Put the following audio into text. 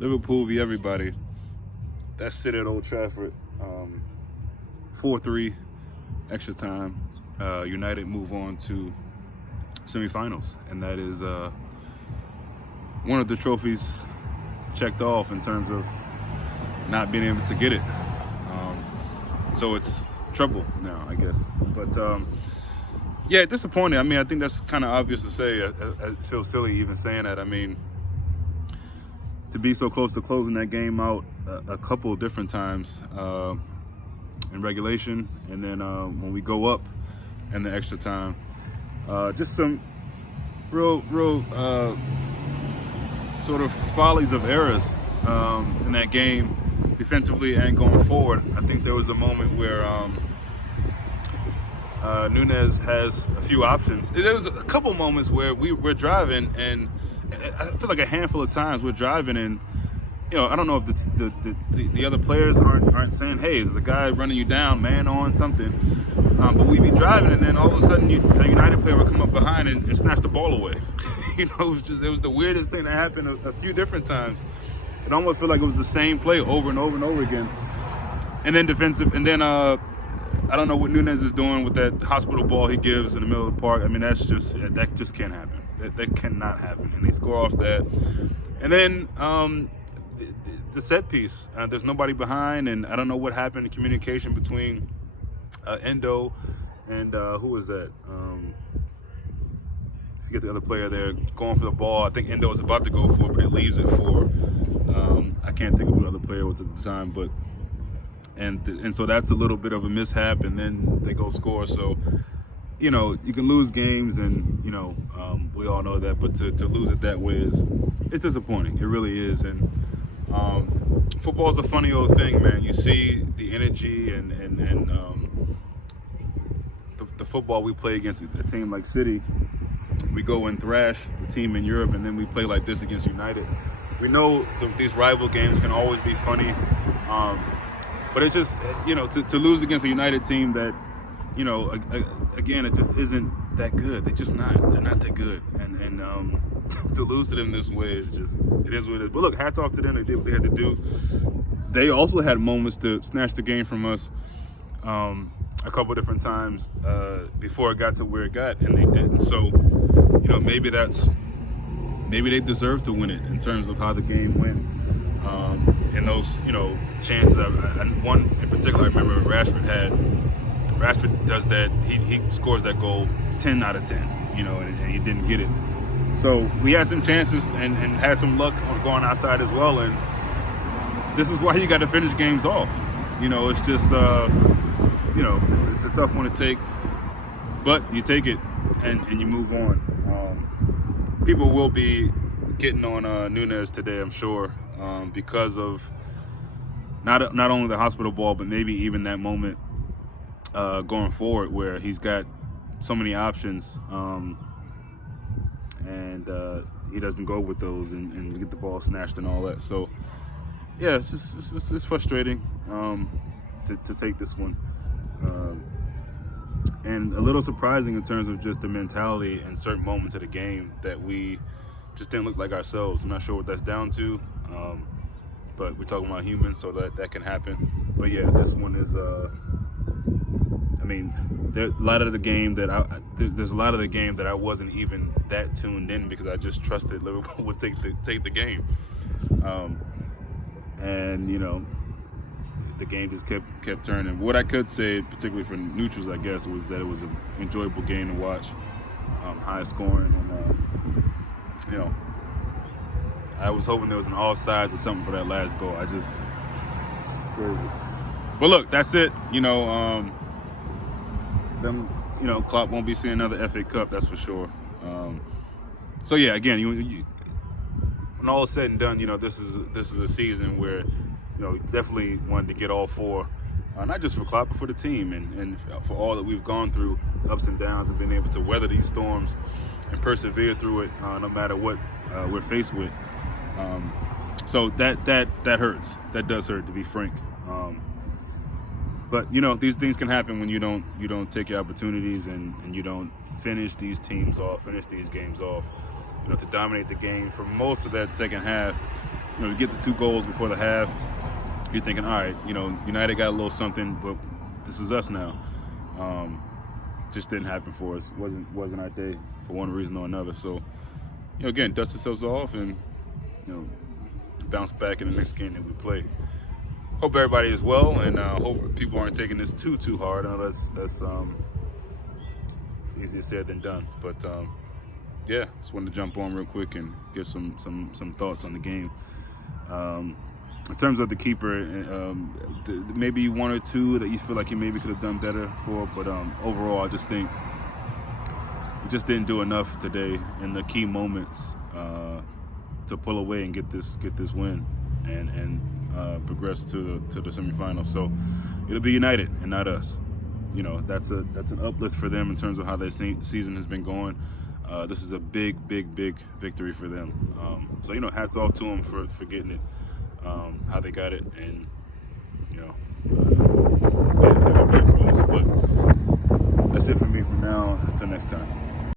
Liverpool v. everybody. That's it at Old Trafford. 4-3, extra time. United move on to semifinals, and that is one of the trophies checked off in terms of not being able to get it. So it's trouble now, I guess. But yeah, disappointing. I mean, I think that's kind of obvious to say. I feel silly even saying that. I mean, to be so close to closing that game out a couple of different times in regulation, and then when we go up in the extra time, just some real sort of follies of errors in that game, defensively and going forward. I think there was a moment where Nunez has a few options. There was a couple moments where we're driving, and I feel like a handful of times we're driving, and I don't know if the other players aren't saying, "Hey, there's a guy running you down, man on something," but we'd be driving, and then all of a sudden a United player would come up behind and snatch the ball away. It was the weirdest thing that happened a few different times. It almost felt like it was the same play over and over and over again. And then I don't know what Nunez is doing with that hospital ball he gives in the middle of the park. I mean, that just can't happen. That cannot happen. And they score off that. And then the set piece. There's nobody behind, and I don't know what happened in communication between Endo and who was that? I forget the other player there going for the ball. I think Endo was about to go for it, but he leaves it for I can't think of who the other player was at the time, but and so that's a little bit of a mishap, and then they go score. So you can lose games, and we all know that, but to lose it that way it's disappointing. It really is. And football's a funny old thing, man. You see the energy and the football we play against a team like City. We go and thrash the team in Europe, and then we play like this against United. We know these rival games can always be funny, but it's just to lose against a United team that again, it just isn't that good. They're not that good, and to lose to them this way it is what it is. But look, hats off to them. They did what they had to do. They also had moments to snatch the game from us a couple different times before it got to where it got, and they didn't. So maybe they deserve to win it in terms of how the game went. And those chances. One in particular, I remember Rashford does that. He scores that goal 10 out of 10. And he didn't get it. So we had some chances and had some luck on going outside as well. And this is why you got to finish games off. It's just it's a tough one to take, but you take it and you move on. People will be getting on Nunez today, I'm sure, because of not only the hospital ball, but maybe even that moment going forward where he's got so many options, and he doesn't go with those and get the ball snatched and all that. So yeah, it's frustrating to take this one, and a little surprising in terms of just the mentality in certain moments of the game that we just didn't look like ourselves. I'm not sure what that's down to, but we're talking about humans, so that can happen. But yeah, this one is there's a lot of the game that I wasn't even that tuned in because I just trusted Liverpool would take the game, and the game just kept turning. What I could say, particularly for neutrals, I guess, was that it was an enjoyable game to watch, high scoring, and I was hoping there was an offsides or something for that last goal. It's crazy. But look, that's it. Klopp won't be seeing another FA Cup, that's for sure. So yeah, again, when all is said and done, this is a season where definitely wanted to get all four, not just for Klopp, but for the team, and for all that we've gone through, ups and downs, and been able to weather these storms and persevere through it, no matter what we're faced with. So that hurts. That does hurt, to be frank. But these things can happen when you don't take your opportunities and you don't finish these games off, to dominate the game for most of that second half. You get the 2 goals before the half, you're thinking, all right, United got a little something, but this is us now. Just didn't happen for us. Wasn't our day for one reason or another. So, again, dust ourselves off and bounce back in the next game that we play. Hope everybody is well, and hope people aren't taking this too hard. I know that's it's easier said than done, but yeah, just wanted to jump on real quick and give some thoughts on the game. In terms of the keeper, maybe 1 or 2 that you feel like you maybe could have done better for, but overall, I just think we just didn't do enough today in the key moments to pull away and get this win and progress to the semifinals. So it'll be United and not us. That's an uplift for them in terms of how their season has been going. This is a big victory for them. So hats off to them for getting it. How they got it, and yeah, but that's it for me from now until next time.